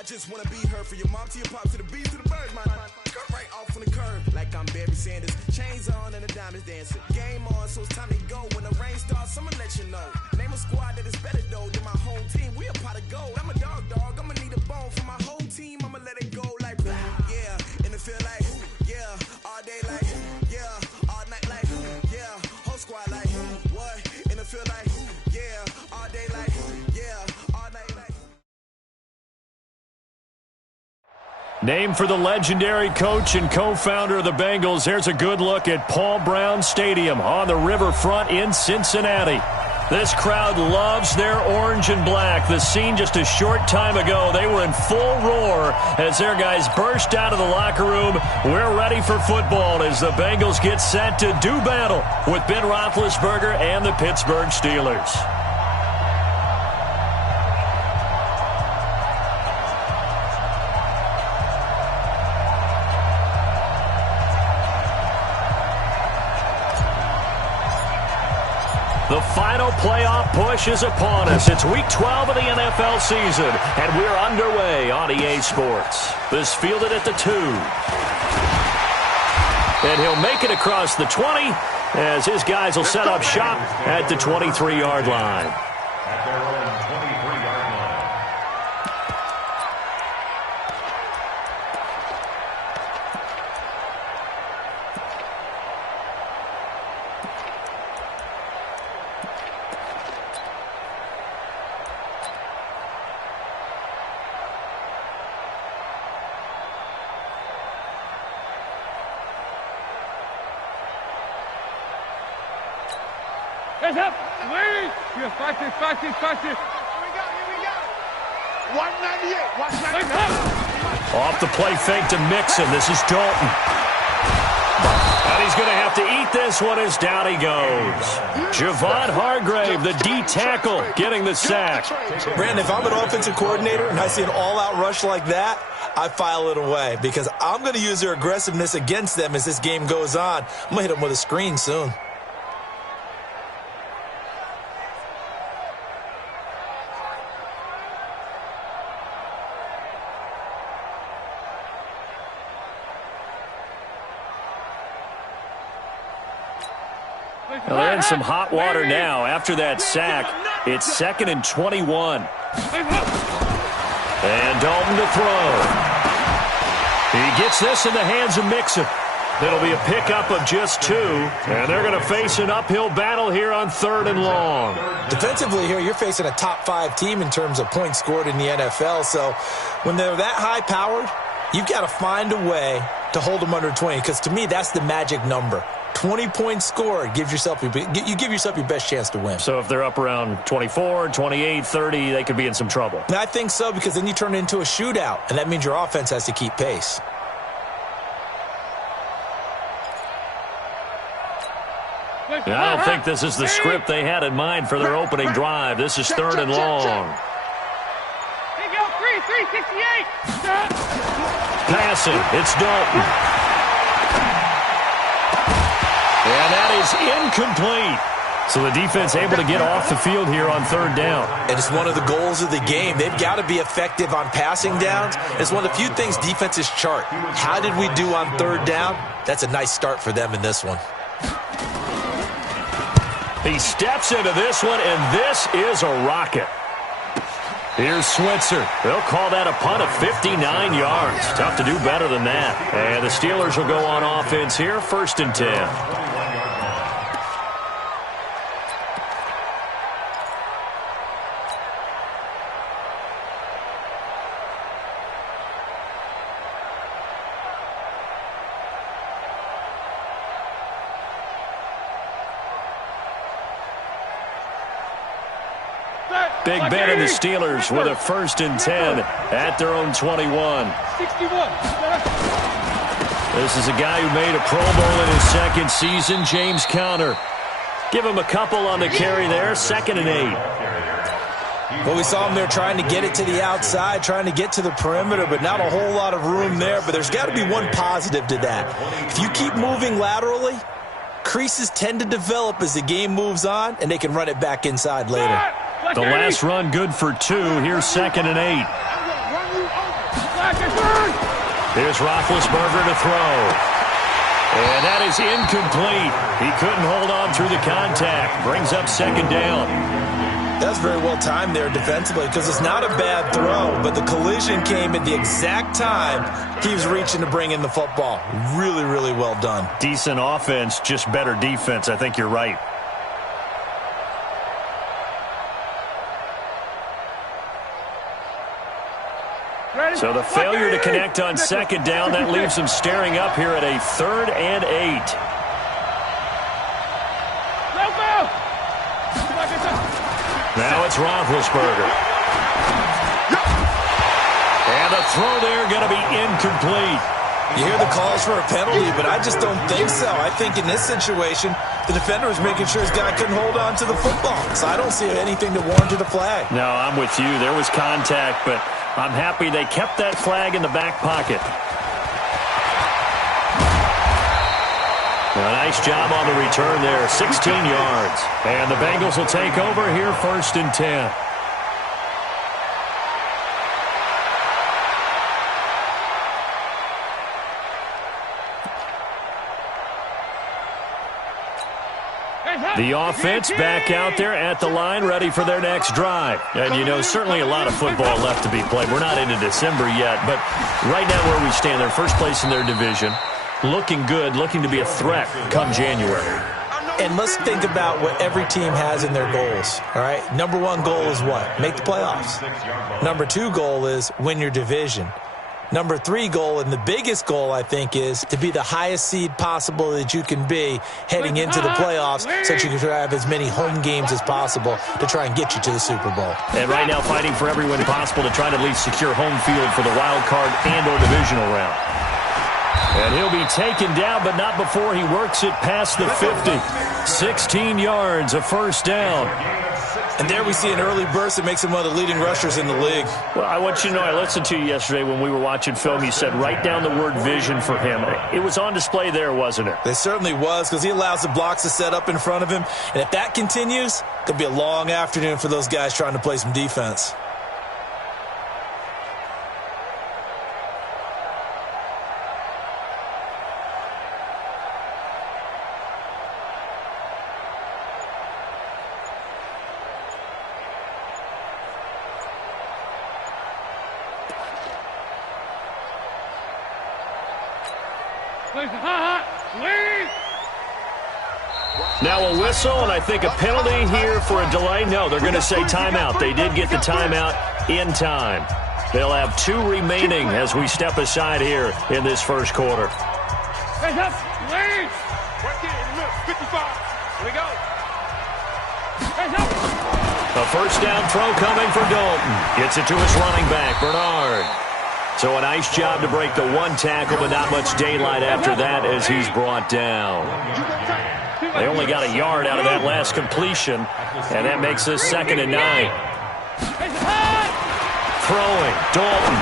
I just wanna be her, for your mom to your pop to the beat to the bird, man. Cut right off on the curb, like I'm Barry Sanders. Chains on and the diamonds dancing. Game on, so it's time to go. When the rain starts, I'ma let you know. Name a squad that is better though than my whole team. We a pot of gold. I'm a dog. I'ma need a bone for my whole team. I'ma let it go like yeah, and it feel like yeah, all day like yeah, all night like yeah, whole squad like what? And it feel like yeah, all day like yeah, all night like. Named for the legendary coach and co-founder of the Bengals, here's a good look at Paul Brown Stadium on the riverfront in Cincinnati. This crowd loves their orange and black. The scene just a short time ago, they were in full roar as their guys burst out of the locker room. We're ready for football as the Bengals get set to do battle with Ben Roethlisberger and the Pittsburgh Steelers. The final playoff push is upon us. It's Week 12 of the NFL season, and we're underway on EA Sports. This fielded at the 2. And he'll make it across the 20 as his guys will set up shop at the 23-yard line. Hands up! Wait! You're fastest. Here we go. 198. Off the play fake to Mixon. This is Dalton. And he's going to have to eat this one as down he goes. Javon Hargrave, the D tackle, getting the sack. Brandon, if I'm an offensive coordinator and I see an all-out rush like that, I file it away because I'm going to use their aggressiveness against them as this game goes on. I'm going to hit them with a screen soon. Well, they're in some hot water now. After that sack, it's 2nd and 21. And Dalton to throw. He gets this in the hands of Mixon. It'll be a pickup of just 2, and they're going to face an uphill battle here on 3rd and long. Defensively here, you're facing a top 5 team in terms of points scored in the NFL, so when they're that high-powered, you've got to find a way to hold them under 20, because to me, that's the magic number. 20 points scored, you give yourself your best chance to win. So if they're up around 24, 28, 30, they could be in some trouble. And I think so, because then you turn it into a shootout, and that means your offense has to keep pace. I don't think this is the script they had in mind for their opening drive. This is 3rd and long. Here you go, 368. Passing, it's Dalton. And that is incomplete. So the defense able to get off the field here on 3rd down. And it's one of the goals of the game. They've got to be effective on passing downs. It's one of the few things defenses chart. How did we do on 3rd down? That's a nice start for them in this one. He steps into this one, and this is a rocket. Here's Switzer. They'll call that a punt of 59 yards. Tough to do better than that. And the Steelers will go on offense here, 1st and 10. Big Ben and the Steelers with a 1st and 10 at their own 21. 61. This is a guy who made a Pro Bowl in his 2nd season, James Conner. Give him a couple on the carry there, 2nd and 8. Well, we saw him there trying to get it to the outside, trying to get to the perimeter, but not a whole lot of room there. But there's got to be one positive to that. If you keep moving laterally, creases tend to develop as the game moves on, and they can run it back inside later. The last run good for 2. Here's 2nd and 8. Here's Roethlisberger to throw. And that is incomplete. He couldn't hold on through the contact. Brings up second down. That's very well timed there defensively because it's not a bad throw, but the collision came at the exact time he was reaching to bring in the football. Really, really well done. Decent offense, just better defense. I think you're right. So the failure to connect on second down, that leaves them staring up here at a 3rd and 8. Now it's Roethlisberger. And the throw there going to be incomplete. You hear the calls for a penalty, but I just don't think so. I think in this situation, the defender was making sure his guy couldn't hold on to the football. So I don't see anything that warranted a flag. No, I'm with you. There was contact, but I'm happy they kept that flag in the back pocket. A nice job on the return there, 16 yards. And the Bengals will take over here 1st and 10. The offense back out there at the line, ready for their next drive. And, you know, certainly a lot of football left to be played. We're not into December yet, but right now where we stand, they're first place in their division, looking good, looking to be a threat come January. And let's think about what every team has in their goals, all right? Number 1 goal is what? Make the playoffs. Number 2 goal is win your division. Number 3 goal, and the biggest goal, I think, is to be the highest seed possible that you can be heading into the playoffs so that you can have as many home games as possible to try and get you to the Super Bowl. And right now fighting for every win possible to try to at least secure home field for the wild card and or divisional round. And he'll be taken down, but not before he works it past the 50. 16 yards, a first down. And there we see an early burst that makes him one of the leading rushers in the league. Well, I want you to know, I listened to you yesterday when we were watching film. You said write down the word vision for him. It was on display there, wasn't it? It certainly was, because he allows the blocks to set up in front of him. And if that continues, it'll be a long afternoon for those guys trying to play some defense. Now a whistle, and I think a penalty here for a delay. No, they're going to say timeout. They did get the timeout in time. They'll have 2 remaining as we step aside here in this first quarter. Hands up, lead. Right there in the middle, 55. Here we go. Hands up. A first down throw coming for Dalton. Gets it to his running back, Bernard. So a nice job to break the 1 tackle, but not much daylight after that as he's brought down. They only got a yard out of that last completion, and that makes this 2nd and 9. Throwing, Dalton.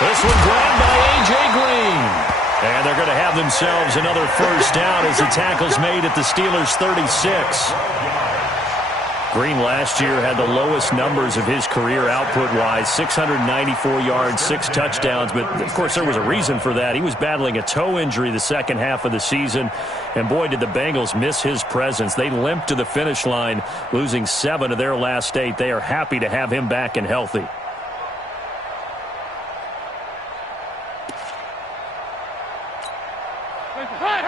This one grabbed by A.J. Green. And they're going to have themselves another first down as the tackle's made at the Steelers' 36. Green last year had the lowest numbers of his career output-wise, 694 yards, 6 touchdowns. But, of course, there was a reason for that. He was battling a toe injury the second half of the season. And, boy, did the Bengals miss his presence. They limped to the finish line, losing 7 of their last 8. They are happy to have him back and healthy.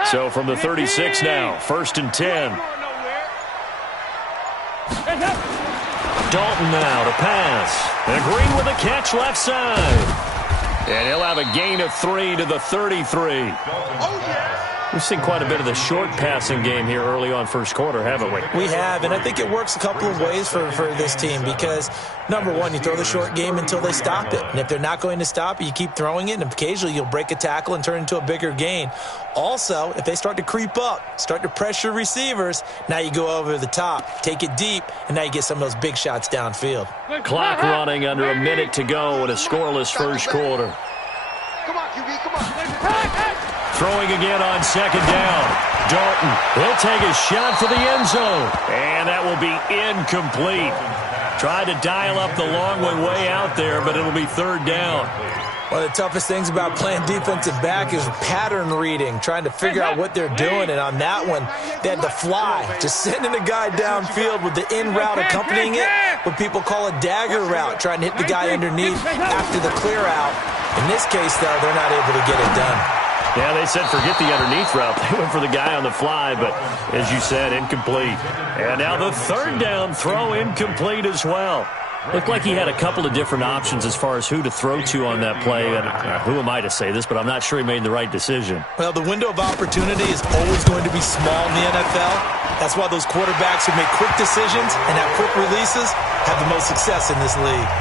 So from the 36 now, 1st and 10. Dalton now to pass. And Green with a catch left side. And he'll have a gain of 3 to the 33. We've seen quite a bit of the short passing game here early on first quarter, haven't we? We have, and I think it works a couple of ways for this team because, number one, you throw the short game until they stop it. And if they're not going to stop it, you keep throwing it, and occasionally you'll break a tackle and turn it into a bigger gain. Also, if they start to creep up, start to pressure receivers, now you go over the top, take it deep, and now you get some of those big shots downfield. Clock running under a minute to go in a scoreless first quarter. Come on, QB, come on. Throwing again on second down. Dalton will take a shot for the end zone. And that will be incomplete. Tried to dial up the long one way out there, but it'll be third down. One of the toughest things about playing defensive back is pattern reading, trying to figure out what they're doing. And on that one, they had to fly, just sending a guy downfield with the in route accompanying it, what people call a dagger route, trying to hit the guy underneath after the clear out. In this case, though, they're not able to get it done. Yeah, they said forget the underneath route. They went for the guy on the fly, but as you said, incomplete. And now the third down throw incomplete as well. Looked like he had a couple of different options as far as who to throw to on that play. And who am I to say this, but I'm not sure he made the right decision. Well, the window of opportunity is always going to be small in the NFL. That's why those quarterbacks who make quick decisions and have quick releases have the most success in this league.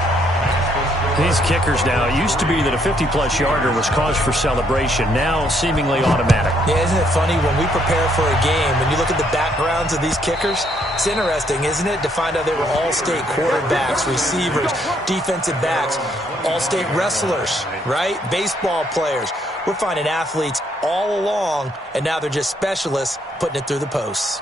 These kickers now, it used to be that a 50-plus yarder was cause for celebration, now seemingly automatic. Yeah, isn't it funny when we prepare for a game, when you look at the backgrounds of these kickers, it's interesting, isn't it, to find out they were all-state quarterbacks, receivers, defensive backs, all-state wrestlers, right? Baseball players. We're finding athletes all along, and now they're just specialists putting it through the posts.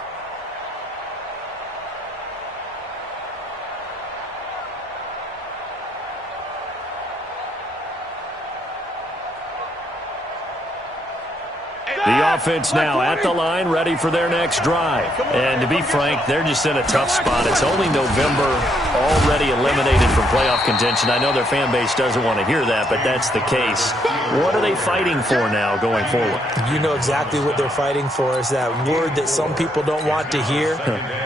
The offense now at the line, ready for their next drive. And to be frank, they're just in a tough spot. It's only November, already eliminated from playoff contention. I know their fan base doesn't want to hear that, but that's the case. What are they fighting for now going forward? You know exactly what they're fighting for. Is that word that some people don't want to hear,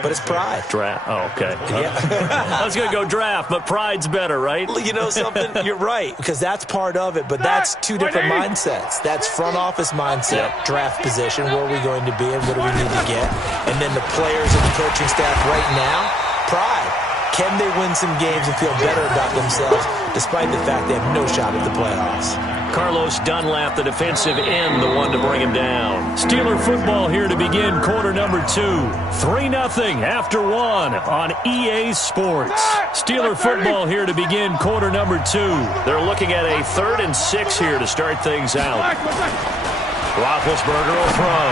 but it's pride. Draft. Oh, okay. Yeah. I was going to go draft, but pride's better, right? You know something? You're right, because that's part of it, but that's two different mindsets. That's front office mindset. Yep. Draft position, where are we going to be and what do we need to get? And then the players and the coaching staff right now, pride. Can they win some games and feel better about themselves despite the fact they have no shot at the playoffs? Carlos Dunlap, the defensive end, the one to bring him down. Steeler football here to begin quarter number 2. 3-0 after 1 on EA Sports. Steeler football here to begin quarter number 2. They're looking at a 3rd and 6 here to start things out. Roethlisberger will throw.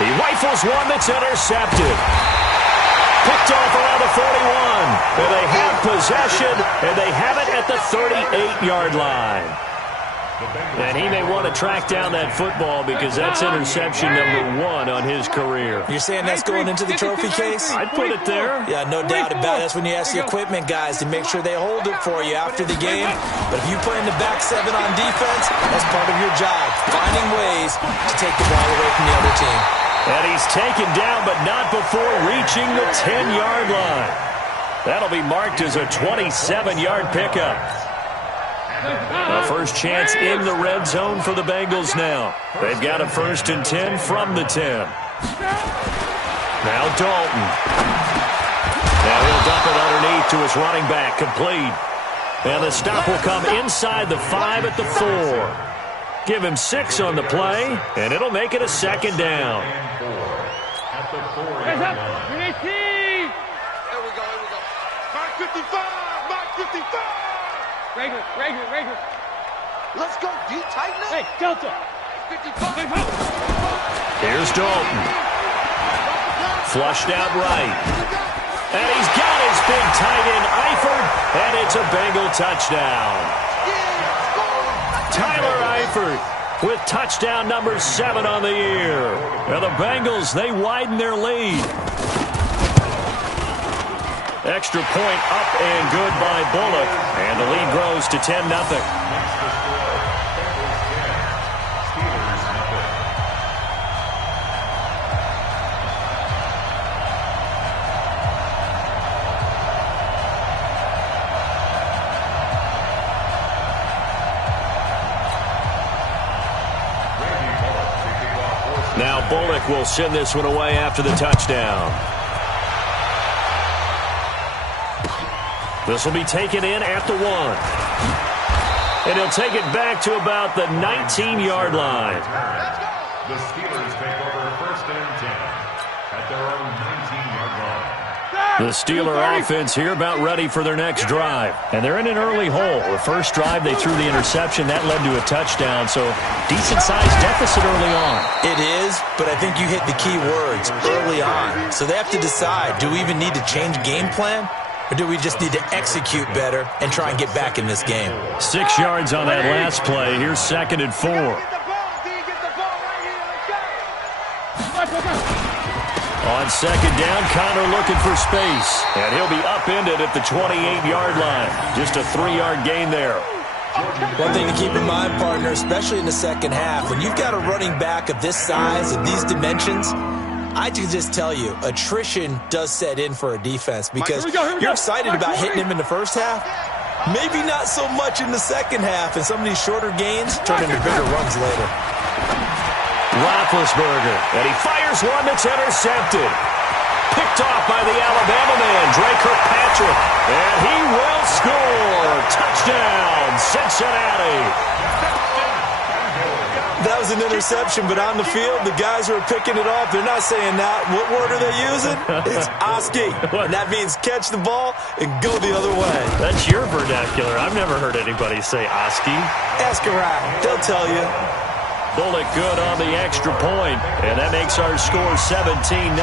He rifles one that's intercepted. Picked off around the 41. And they have possession, and they have it at the 38-yard line. And he may want to track down that football because that's interception number 1 on his career. You're saying that's going into the trophy case? I'd put it there. Yeah, no doubt about it. That's when you ask the equipment guys to make sure they hold it for you after the game. But if you play in the back 7 on defense, that's part of your job, finding ways to take the ball away from the other team. And he's taken down, but not before reaching the 10-yard line. That'll be marked as a 27-yard pickup. A first chance in the red zone for the Bengals now. They've got a 1st and 10 from the 10. Now Dalton. Now he'll dump it underneath to his running back, complete. And the stop will come inside the 5 at the 4. Give him 6 on the play, and it'll make it a 2nd down. Hands up. 18. Here we go. Mark 55. Mark 55. Regular. Let's go, D. Tighten up. Hey, Delta. 55. Here's Dalton. Flushed out right. And he's got his big tight end, Eifert, and it's a Bengal touchdown. Tyler Eifert with touchdown number 7 on the year. And the Bengals, they widen their lead. Extra point up and good by Bullock. And the lead grows to 10-0. Now Bullock will send this one away after the touchdown. This will be taken in at the 1. And he'll take it back to about the 19-yard line. The Steelers take over 1st and 10 at their own 19-yard line. The Steeler offense here about ready for their next drive. And they're in an early hole. The first drive, they threw the interception. That led to a touchdown, so decent-sized deficit early on. It is, but I think you hit the key words, early on. So they have to decide, do we even need to change game plan? or do we just need to execute better and try and get back in this game? 6 yards on that last play. Here's 2nd and 4. On 2nd down, Connor looking for space. And he'll be upended at the 28-yard line. Just a 3-yard gain there. One thing to keep in mind, partner, especially in the second half, when you've got a running back of this size and these dimensions, I can just tell you, attrition does set in for a defense because you're excited about hitting him in the first half. Maybe not so much in the second half, and some of these shorter gains turn into bigger runs later. Roethlisberger, and he fires one that's intercepted. Picked off by the Alabama man, Dre Kirkpatrick, and he will score. Touchdown, Cincinnati. That was an interception, but on the field, the guys who are picking it off, they're not saying that. What word are they using? It's Oski, and that means catch the ball and go the other way. That's your vernacular. I've never heard anybody say Oski. Ask around. They'll tell you. Bullet good on the extra point, and that makes our score 17-0.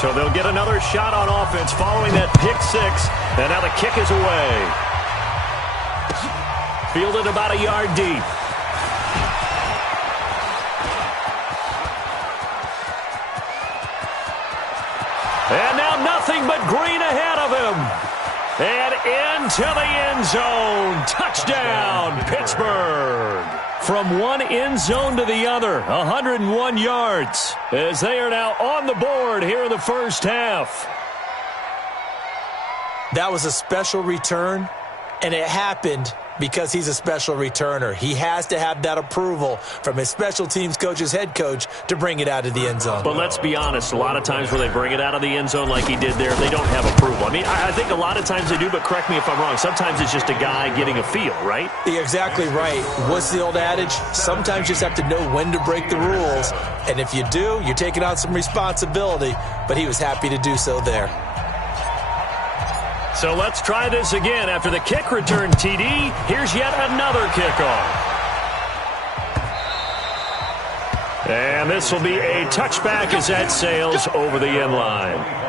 So they'll get another shot on offense following that pick 6, and now the kick is away. Fielded about a yard deep. And now nothing but green ahead of him. And into the end zone. Touchdown, Pittsburgh. From one end zone to the other, 101 yards, as they are now on the board here in the first half. That was a special return, and it happened because he's a special returner. He has to have that approval from his special teams coach's head coach to bring it out of the end zone. But let's be honest, a lot of times when they bring it out of the end zone like he did there, they don't have approval. I mean, I think a lot of times they do, but correct me if I'm wrong. Sometimes it's just a guy getting a feel, right? You're exactly right. What's the old adage? Sometimes you just have to know when to break the rules. And if you do, you're taking on some responsibility. But he was happy to do so there. So let's try this again. After the kick return TD, here's yet another kickoff. And this will be a touchback as that sails over the end line.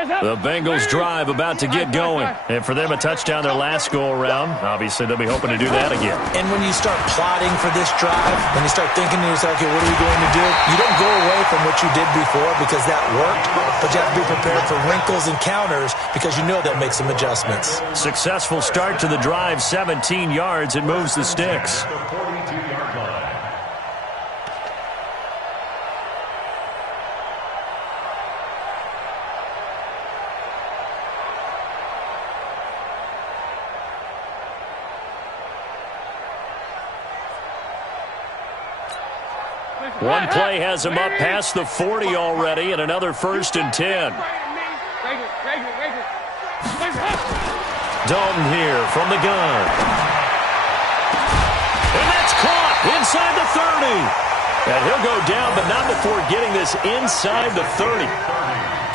The Bengals drive about to get going. And for them, a touchdown their last go-around. Obviously, they'll be hoping to do that again. And when you start plotting for this drive, when you start thinking to yourself, okay, what are we going to do? You don't go away from what you did before because that worked, but you have to be prepared for wrinkles and counters because you know they'll make some adjustments. Successful start to the drive, 17 yards. It moves the sticks. One play has him up past the 40 already, and another 1st and 10. Dalton here from the gun. And that's caught inside the 30. And he'll go down, but not before getting this inside the 30.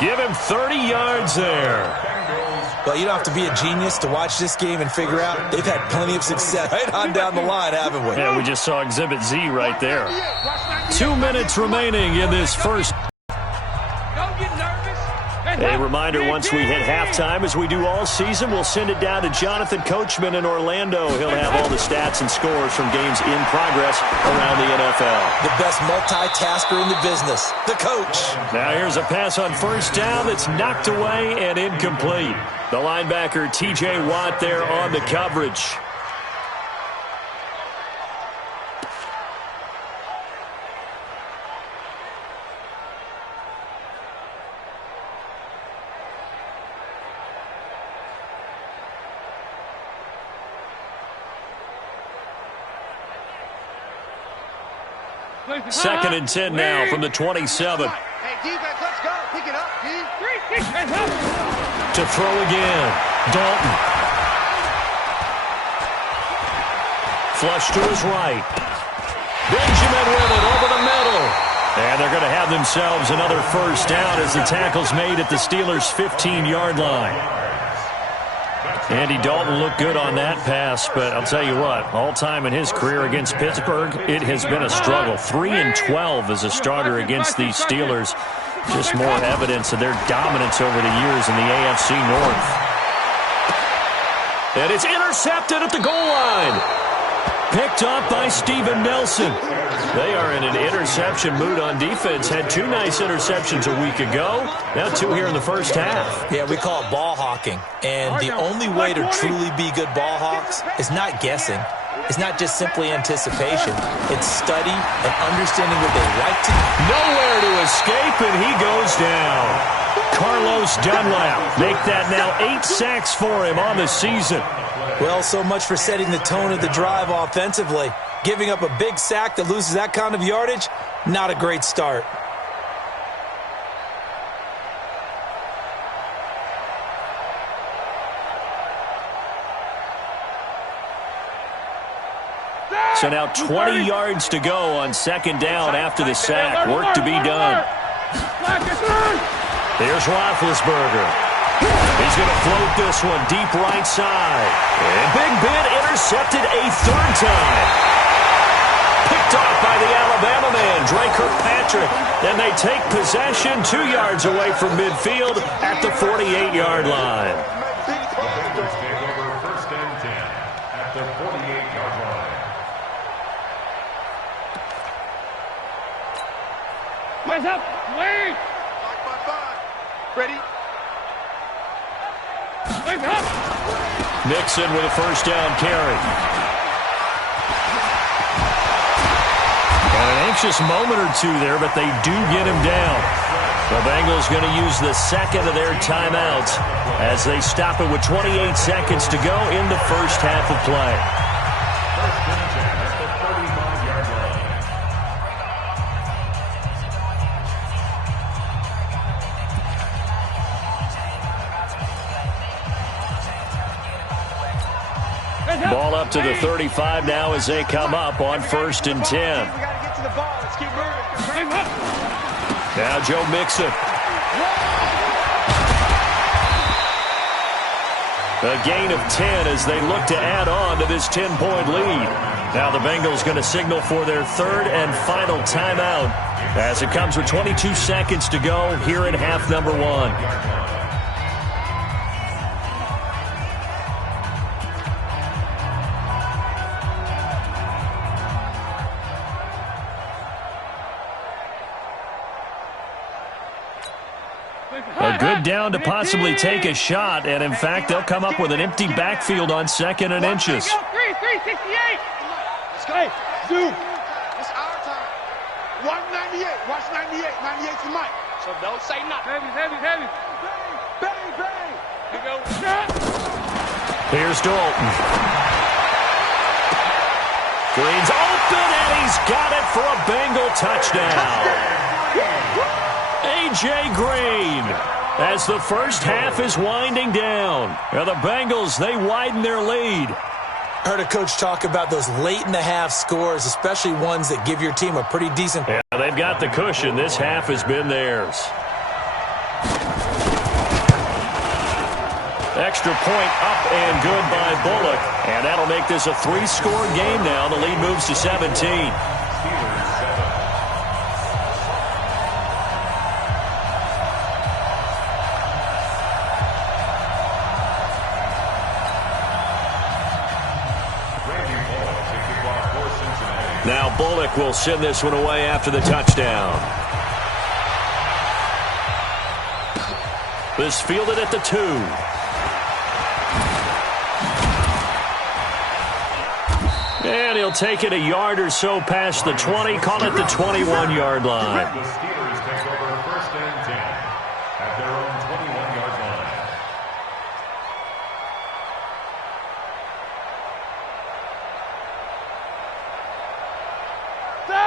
Give him 30 yards there. Well, you don't have to be a genius to watch this game and figure out they've had plenty of success right on down the line, haven't we? Yeah, we just saw Exhibit Z right there. 2 minutes remaining in this first. A reminder, once we hit halftime, as we do all season, we'll send it down to Jonathan Coachman in Orlando. He'll have all the stats and scores from games in progress around the NFL. The best multitasker in the business, the coach. Now here's a pass on 1st down that's knocked away and incomplete. The linebacker, T.J. Watt, there on the coverage. Second and 10 now from the 27. Hey, defense, let's go. Pick it up, D. to throw again. Dalton. Flush to his right. Benjamin with it over the middle. And they're going to have themselves another first down as the tackle's made at the Steelers' 15-yard line. Andy Dalton looked good on that pass, but I'll tell you what, all time in his career against Pittsburgh, it has been a struggle. 3-12 as a starter against these Steelers. Just more evidence of their dominance over the years in the AFC North. And it's intercepted at the goal line. Picked up by Steven Nelson. They are in an interception mood on defense. Had 2 nice interceptions a week ago. Now 2 here in the first half. Yeah, we call it ball hawking. And the only way to truly be good ball hawks is not guessing. It's not just simply anticipation. It's study and understanding what they like to do. Nowhere to escape, and he goes down. Carlos Dunlap. Make that now 8 sacks for him on the season. Well, so much for setting the tone of the drive offensively. Giving up a big sack that loses that kind of yardage, not a great start. So now 20 yards to go on second down after the sack. Work to be done. Here's Roethlisberger. He's going to float this one deep right side. And Big Ben intercepted a 3rd time. Picked off by the Alabama man, Dre Kirkpatrick. Then they take possession 2 yards away from midfield at the 48-yard line. Bengals take over 1st and 10 at the 48-yard line. Where's up? Wait! Ready? Mixon with a first down carry. And an anxious moment or 2 there, but they do get him down. The Bengals going to use the second of their timeouts as they stop it with 28 seconds to go in the first half of play. 1st and 10 at the 35-yard line. Ball up to the 35 now as they come up on 1st and 10. Now Joe Mixon. A gain of 10 as they look to add on to this 10-point lead. Now the Bengals going to signal for their 3rd and final timeout as it comes with 22 seconds to go here in half number 1. A good down to possibly take a shot, and in fact, they'll come up with an empty backfield on 2nd and inches. 368. Let's go. Zoom. It's our time. 198. Watch 98. 98's the mic. So don't say nothing. Heavy. Bang, bang. You go. Here's Dalton. Green's open, and he's got it for a Bengal touchdown. A.J. Green, as the first half is winding down. Now the Bengals, they widen their lead. I heard a coach talk about those late-in-the-half scores, especially ones that give your team a pretty decent... Yeah, they've got the cushion. This half has been theirs. Extra point up and good by Bullock. And that'll make this a 3-score game now. The lead moves to 17. Now Bullock will send this one away after the touchdown. This fielded at the 2. And he'll take it a yard or so past the 20, call it the 21-yard line. The Steelers take over 1st and 10 at their own 21-yard line.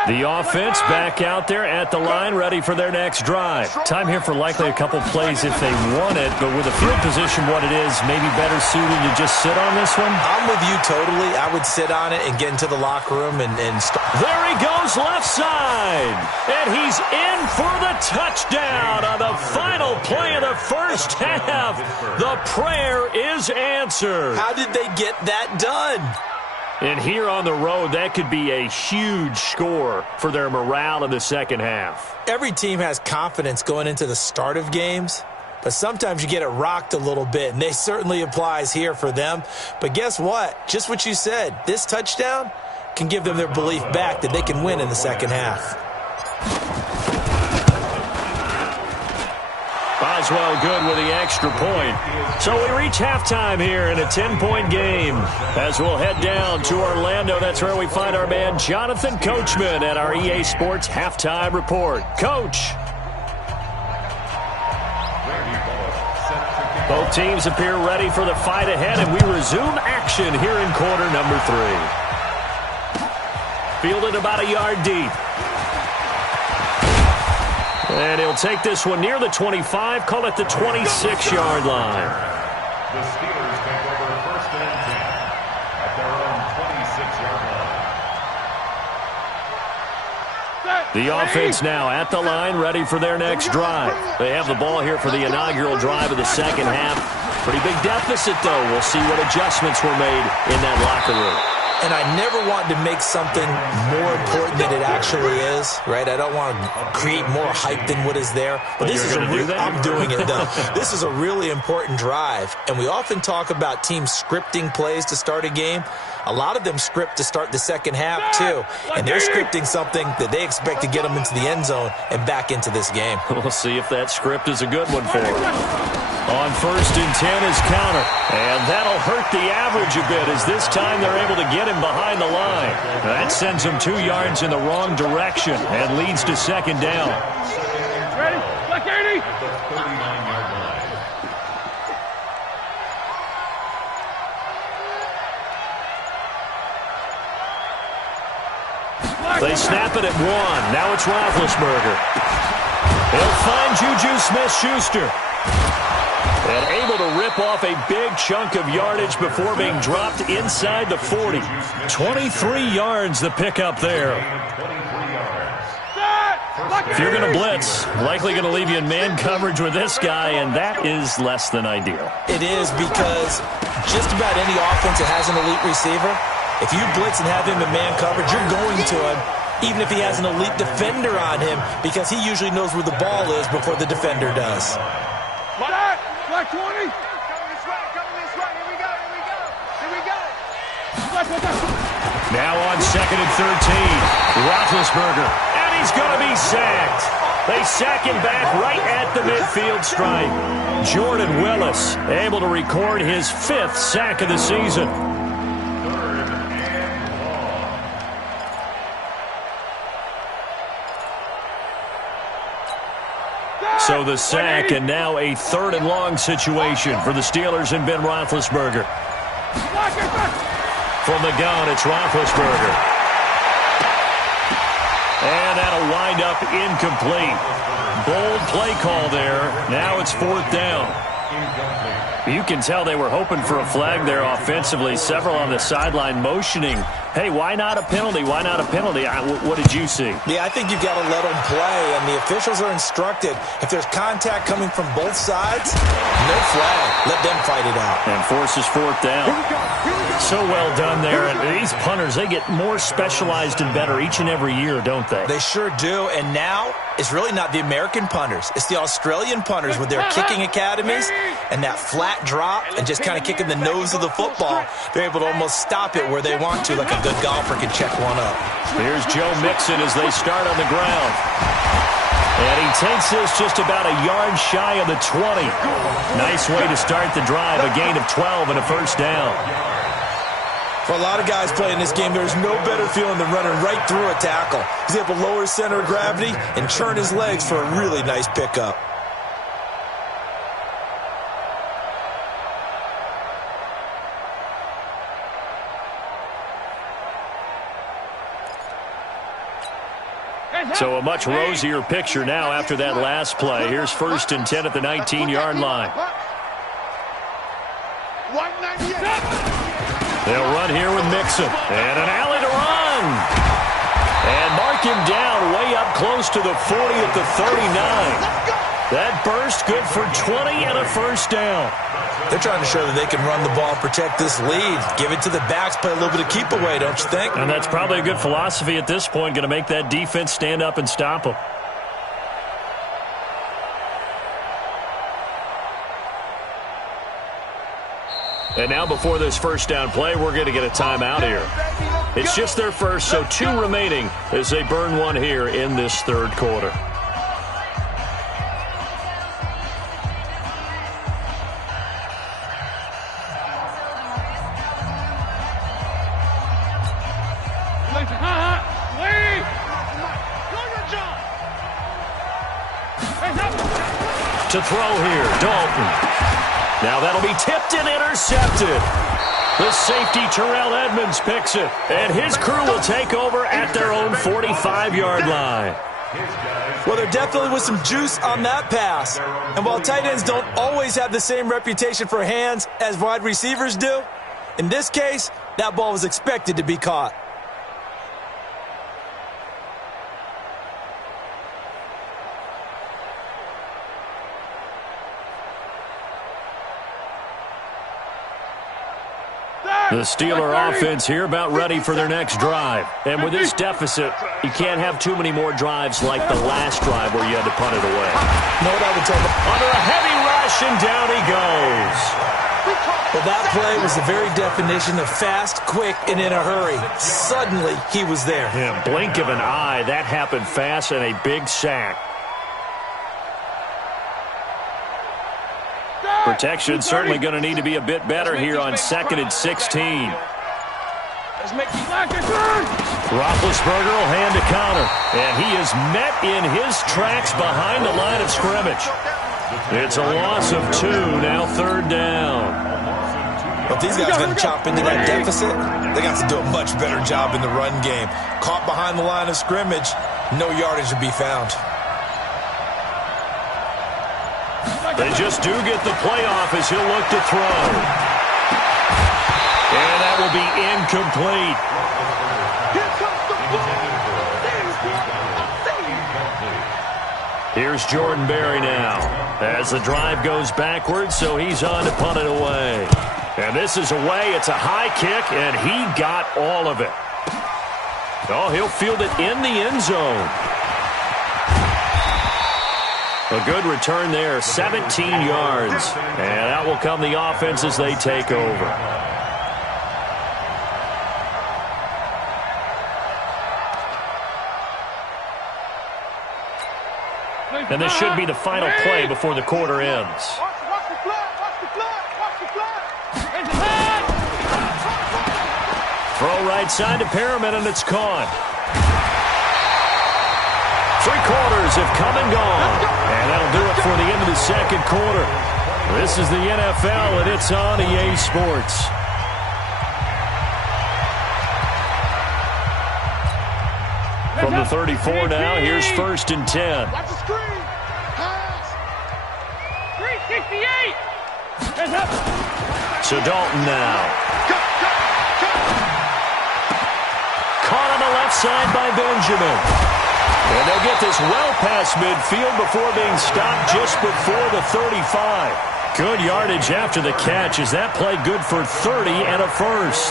The offense back out there at the line, ready for their next drive. Time here for likely a couple plays if they want it, but with the field position what it is, maybe better suited to just sit on this one? I'm with you totally. I would sit on it and get into the locker room and start. There he goes left side, and he's in for the touchdown on the final play of the first half. The prayer is answered. How did they get that done? And here on the road, that could be a huge score for their morale in the second half. Every team has confidence going into the start of games, but sometimes you get it rocked a little bit, and they certainly applies here for them. But guess what? Just what you said, this touchdown can give them their belief back that they can win in the second half. Boswell good with the extra point. So we reach halftime here in a 10-point game. As we'll head down to Orlando, that's where we find our man Jonathan Coachman at our EA Sports Halftime Report. Coach. Both teams appear ready for the fight ahead, and we resume action here in quarter number 3. Fielded about a yard deep. And he'll take this one near the 25, call it the 26-yard line. The Steelers take over first and 10 at their own 26-yard line. The offense now at the line, ready for their next drive. They have the ball here for the inaugural drive of the second half. Pretty big deficit, though. We'll see what adjustments were made in that locker room. And I never want to make something more important than it actually is, right? I don't want to create more hype than what is there. But this is I'm doing it, though. This is a really important drive. And we often talk about teams scripting plays to start a game. A lot of them script to start the second half, too. And they're scripting something that they expect to get them into the end zone and back into this game. We'll see if that script is a good one for them. On first and 10 is counter. And that'll hurt the average a bit as this time they're able to get him behind the line. That sends him 2 yards in the wrong direction and leads to second down. Ready? Black 80! At the 39-yard line. They snap it at 1. Now it's Roethlisberger. He'll find Juju Smith-Schuster. And able to rip off a big chunk of yardage before being dropped inside the 40. 23 yards the pickup there. If you're going to blitz, likely going to leave you in man coverage with this guy, and that is less than ideal. It is because just about any offense that has an elite receiver, if you blitz and have him in man coverage, you're going to him, even if he has an elite defender on him, because he usually knows where the ball is before the defender does. Black 20! Coming this way, here we go. Black. Now on second and 13, Roethlisberger, and he's going to be sacked. They sack him back right at the midfield stripe. Jordan Willis able to record his 5th sack of the season. So the sack, and now a 3rd and long situation for the Steelers and Ben Roethlisberger. From the gun, it's Roethlisberger. And that'll wind up incomplete. Bold play call there. Now it's 4th down. You can tell they were hoping for a flag there offensively. Several on the sideline motioning. Hey, why not a penalty? Why not a penalty? What did you see? Yeah, I think you've got to let them play, and the officials are instructed. If there's contact coming from both sides, no flag. Let them fight it out. And forces 4th down. So well done there. And these punters, they get more specialized and better each and every year, don't they? They sure do. And now it's really not the American punters. It's the Australian punters with their kicking academies and that flat drop and just kind of kicking the nose of the football. They're able to almost stop it where they want to, like a good golfer can check one up. Here's Joe Mixon as they start on the ground. And he takes this just about a yard shy of the 20. Nice way to start the drive, a gain of 12 and a 1st down. For a lot of guys playing this game, there's no better feeling than running right through a tackle. He's able to lower his center of gravity and churn his legs for a really nice pickup. So a much rosier picture now after that last play. Here's 1st and 10 at the 19-yard line. They'll run here with Mixon. And an alley to run. And mark him down way up close to the 40 at the 39. That burst good for 20 and a first down. They're trying to show that they can run the ball and protect this lead. Give it to the backs, play a little bit of keep away, don't you think? And that's probably a good philosophy at this point, going to make that defense stand up and stop them. And now before this first down play, we're going to get a timeout here. It's just their first, so 2 remaining as they burn one here in this third quarter. To throw here, Dalton. Now that'll be tipped and intercepted. The safety, Terrell Edmonds, picks it. And his crew will take over at their own 45-yard line. Well, there definitely was some juice on that pass. And while tight ends don't always have the same reputation for hands as wide receivers do, in this case, that ball was expected to be caught. The Steeler offense here about ready for their next drive. And with this deficit, you can't have too many more drives like the last drive where you had to punt it away. Know what I would tell them? Under a heavy rush, and down he goes. Well, that play was the very definition of fast, quick, and in a hurry. Suddenly, he was there. Yeah, blink of an eye. That happened fast and a big sack. Protection certainly going to need to be a bit better here on 2nd and 16. Roethlisberger will hand to counter, and he is met in his tracks behind the line of scrimmage. It's a loss of 2, now 3rd down. Well, if these guys are going to chop into that deficit, they got to do a much better job in the run game. Caught behind the line of scrimmage, no yardage to be found. They just do get the playoff as he'll look to throw. And that will be incomplete. Here's Jordan Berry now as the drive goes backwards, so he's on to punt it away. And this is away. It's a high kick, and he got all of it. Oh, he'll field it in the end zone. A good return there, 17 yards. And out will come the offense as they take over. And this should be the final play before the quarter ends. Watch the blood, watch the blood, watch the blood. Throw right side to Perriman, and it's caught. 3 quarters have come and gone. And that'll do it for the end of the second quarter. This is the NFL, and it's on EA Sports. From the 34 now, here's 1st and 10. Watch the screen. Pass. 368. So Dalton now. Caught on the left side by Benjamin. And they'll get this well past midfield before being stopped just before the 35. Good yardage after the catch. Is that play good for 30 and a first?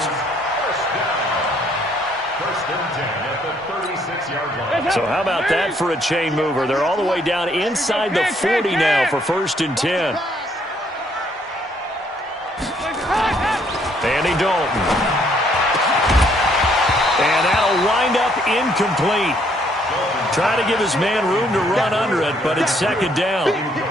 First and 10 at the 36-yard line. So how about that for a chain mover? They're all the way down inside the 40 now for 1st and 10. Andy Dalton. And that'll wind up incomplete. Try to give his man room to run under it, but it's 2nd down.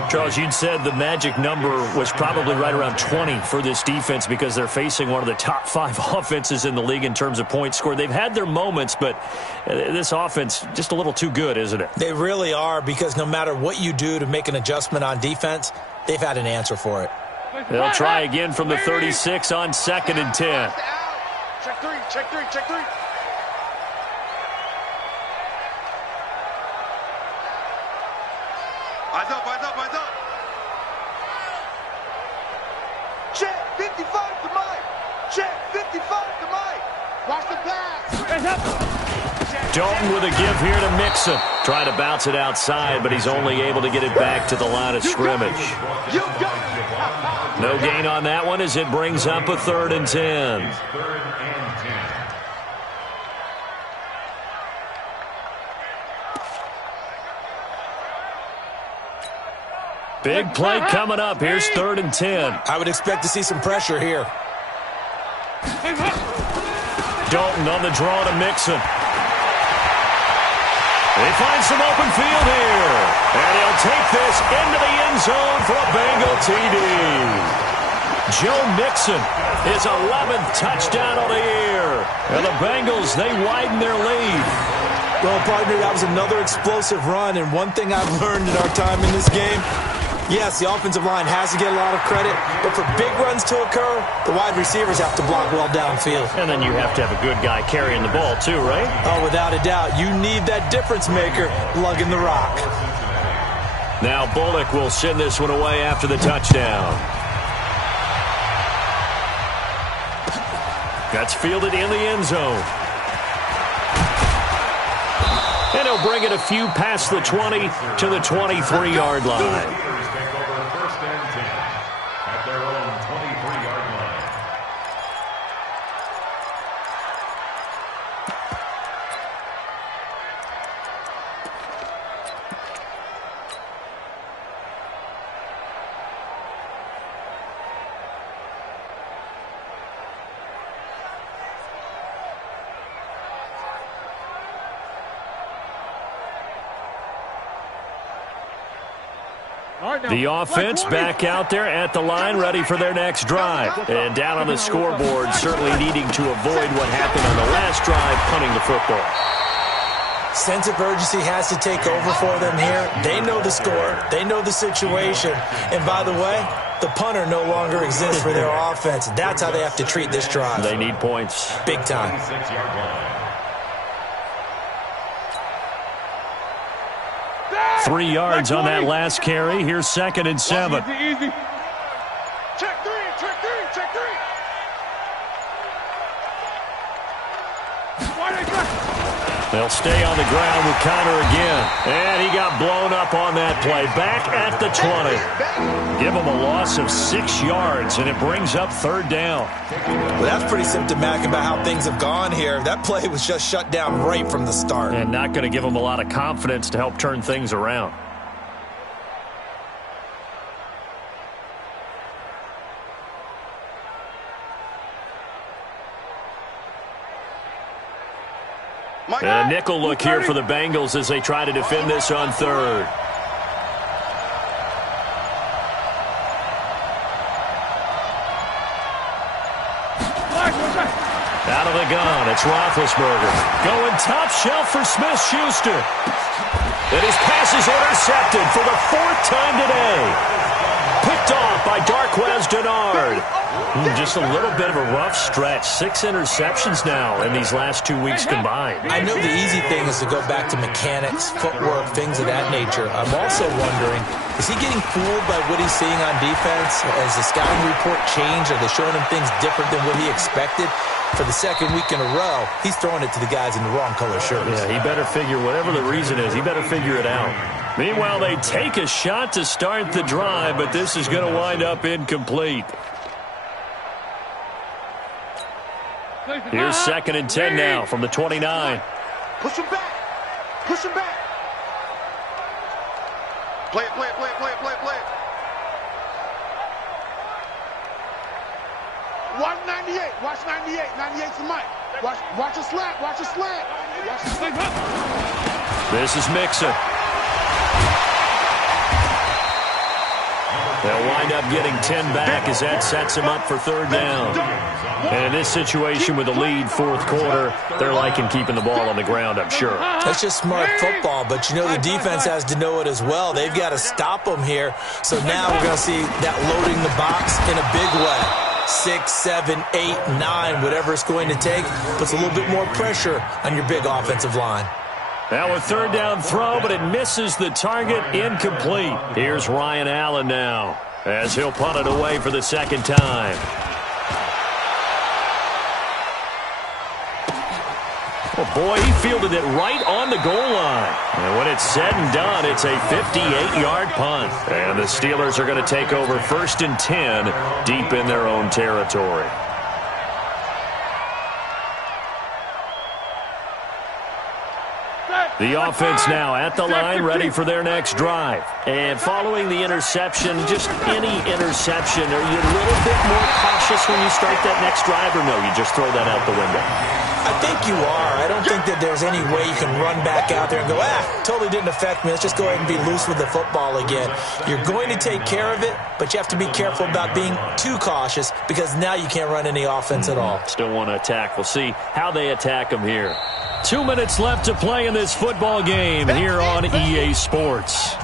Charles, you'd said the magic number was probably right around 20 for this defense because they're facing one of the top 5 offenses in the league in terms of points scored. They've had their moments, but this offense just a little too good, isn't it? They really are, because no matter what you do to make an adjustment on defense, they've had an answer for it. They'll try again from the 36 on 2nd and 10. Check 3, check 3, check 3. Eyes up, eyes up, eyes up. Check, 55 to Mike. Check, 55 to Mike. Watch the pass. Dalton with a give here to Mixon. Trying to bounce it outside, but he's only able to get it back to the line of scrimmage. You got it. No gain on that one as it brings up a 3rd and 10. Third and 10. Big play coming up. Here's 3rd and 10. I would expect to see some pressure here. Dalton on the draw to Mixon. They find some open field here. And he'll take this into the end zone for a Bengal TD. Joe Mixon, his 11th touchdown of the year. And the Bengals, they widen their lead. Well, partner, that was another explosive run. And one thing I've learned in our time in this game, yes, the offensive line has to get a lot of credit, but for big runs to occur, the wide receivers have to block well downfield. And then you have to have a good guy carrying the ball too, right? Oh, without a doubt. You need that difference maker lugging the rock. Now Bullock will send this one away after the touchdown. That's fielded in the end zone. And he'll bring it a few past the 20 to the 23-yard line. The offense back out there at the line, ready for their next drive. And down on the scoreboard, certainly needing to avoid what happened on the last drive, punting the football. Sense of urgency has to take over for them here. They know the score. They know the situation. And by the way, the punter no longer exists for their offense. That's how they have to treat this drive. They need points. Big time. 3 yards on that last carry. Here's 2nd and 7. Easy. Check three, check three, check three. Why they got? They'll stay on the ground with Connor again. And he got blown up on that play. Back at the 20. Give him a loss of 6 yards, and it brings up 3rd down. Well, that's pretty symptomatic about how things have gone here. That play was just shut down right from the start. And not going to give him a lot of confidence to help turn things around. And a nickel look here for the Bengals as they try to defend this on 3rd. Out of the gun, it's Roethlisberger. Going top shelf for Smith-Schuster. And his pass is intercepted for the 4th time today. Picked off by Darqueze Dennard. Just a little bit of a rough stretch. 6 interceptions now in these last 2 weeks combined. I know the easy thing is to go back to mechanics, footwork, things of that nature. I'm also wondering, is he getting fooled by what he's seeing on defense? Has the scouting report changed? Are they showing him things different than what he expected? For the 2nd week in a row, he's throwing it to the guys in the wrong color shirts. Yeah, he better figure, whatever the reason is, he better figure it out. Meanwhile, they take a shot to start the drive, but this is going to wind up incomplete. Here's 2nd and 10 now from the 29. Push him back. Push him back. Play it, play it, play it, play it, play it, play it. Watch 98. Watch 98. 98's the mic. Watch a slant. Watch a slant. Watch a slant. This is Mixon. They'll wind up getting 10 back as that sets him up for 3rd down. And in this situation with the lead, 4th quarter, they're liking keeping the ball on the ground, I'm sure. That's just smart football, but you know the defense has to know it as well. They've got to stop them here. So now we're going to see that loading the box in a big way. 6, 7, 8, 9, whatever it's going to take, puts a little bit more pressure on your big offensive line. Now a third down throw, but it misses the target, incomplete. Here's Ryan Allen now, as he'll punt it away for the second time. Well, boy, he fielded it right on the goal line. And when it's said and done, it's a 58-yard punt. And the Steelers are going to take over 1st and 10 deep in their own territory. The offense now at the line, ready for their next drive. And following the interception, just any interception, are you a little bit more cautious when you start that next drive, or no, you just throw that out the window? I think you are. I don't think that there's any way you can run back out there and go, totally didn't affect me. Let's just go ahead and be loose with the football again. You're going to take care of it, but you have to be careful about being too cautious because now you can't run any offense at all. Still want to attack. We'll see how they attack them here. 2 minutes left to play in this football game here on EA Sports.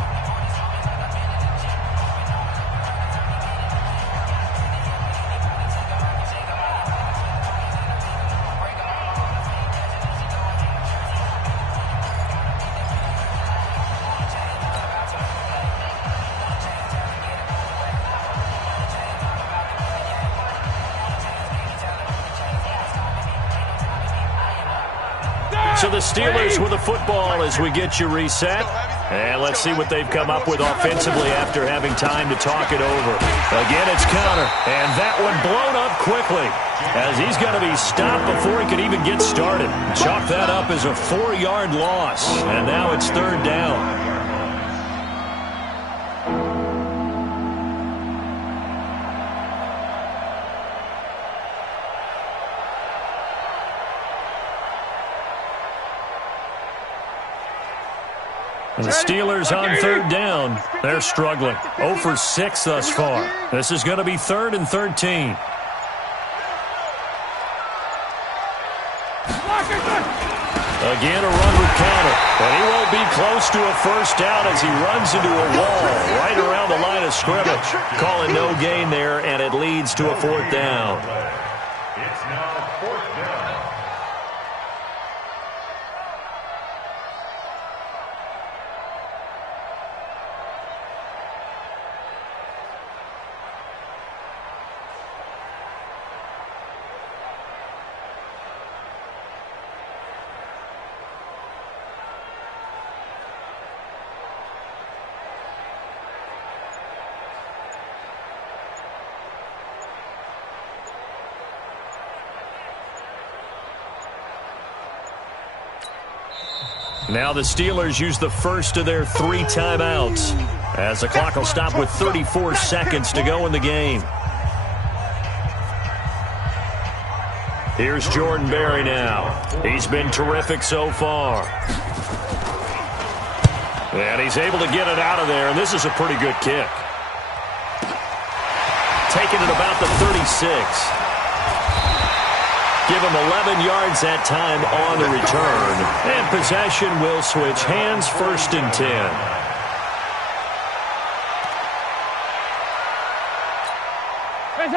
So the Steelers with a football as we get you reset. And let's see what they've come up with offensively after having time to talk it over. Again, it's counter. And that one blown up quickly as he's going to be stopped before he can even get started. Chalk that up as a 4-yard loss. And now it's 3rd down. And the Steelers on 3rd down. They're struggling. 0 for 6 thus far. This is going to be 3rd and 13. Again, a run with counter. But he won't be close to a first down as he runs into a wall right around the line of scrimmage. Calling no gain there, and it leads to a 4th down. It's now 4th down. Now the Steelers use the first of their 3 timeouts as the clock will stop with 34 seconds to go in the game. Here's Jordan Berry now. He's been terrific so far. And he's able to get it out of there, and this is a pretty good kick. Taking it about the 36. Give him 11 yards that time on the return. And possession will switch hands, 1st and 10.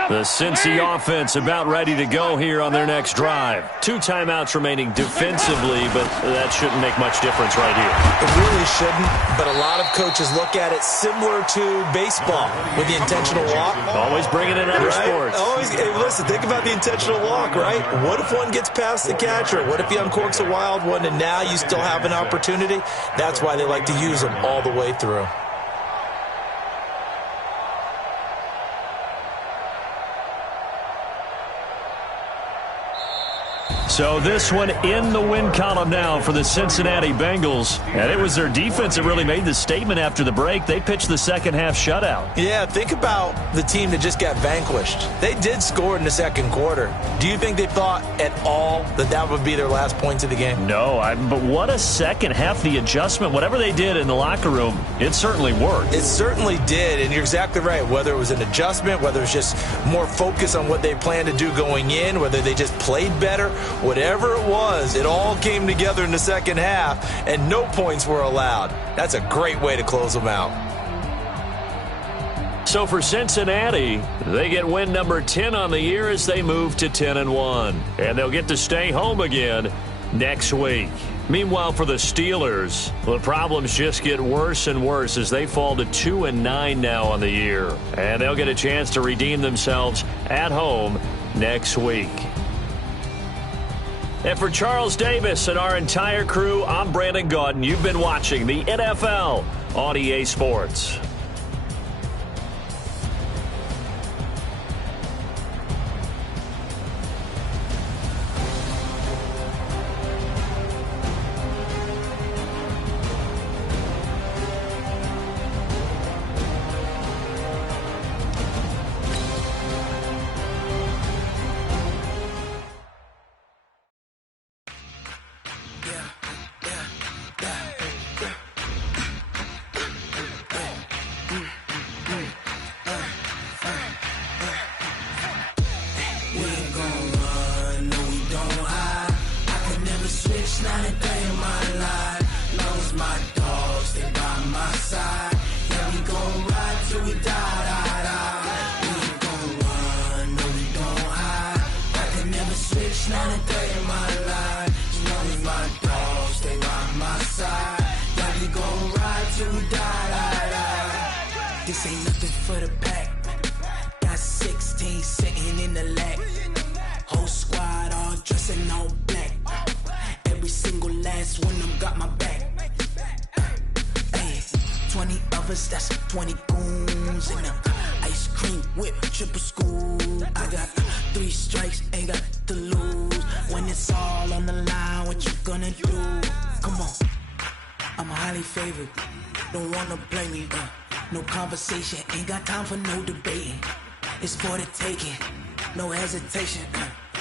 The Cincy offense about ready to go here on their next drive. 2 timeouts remaining defensively, but that shouldn't make much difference right here. It really shouldn't, but a lot of coaches look at it similar to baseball with the intentional walk. Always bringing in other sports. Always, hey, listen, think about the intentional walk, right? What if one gets past the catcher? What if he uncorks a wild one and now you still have an opportunity? That's why they like to use them all the way through. So this one in the win column now for the Cincinnati Bengals. And it was their defense that really made the statement after the break. They pitched the second half shutout. Yeah, think about the team that just got vanquished. They did score in the second quarter. Do you think they thought at all that that would be their last points of the game? No, but what a second half. The adjustment, whatever they did in the locker room, it certainly worked. It certainly did, and you're exactly right. Whether it was an adjustment, whether it was just more focus on what they planned to do going in, whether they just played better, whatever it was, it all came together in the second half, and no points were allowed. That's a great way to close them out. So for Cincinnati, they get win number 10 on the year as they move to 10-1. And they'll get to stay home again next week. Meanwhile, for the Steelers, the problems just get worse and worse as they fall to 2-9 now on the year. And they'll get a chance to redeem themselves at home next week. And for Charles Davis and our entire crew, I'm Brandon Gaudin. You've been watching the NFL on EA Sports. This ain't nothing for the pack. Got 16 sitting in the lap. Whole squad all dressed in all black. Every single last one of them got my back. Hey, 20 of us, that's 20 goons in the ice cream whip, triple school. I got 3 strikes, ain't got to lose. When it's all on the line, what you gonna do? Come on, I'm highly favored. Don't wanna blame me, no conversation, ain't got time for no debating. It's for the taking, no hesitation.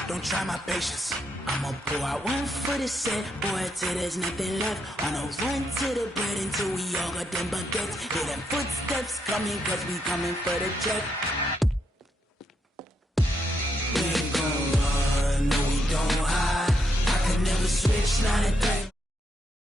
Don't try my patience. I'ma pour out one for the set, boy, till there's nothing left. On a run to the bread until we all got them baguettes. Hear them footsteps coming, cause we coming for the check. We ain't gon' run, no we don't hide.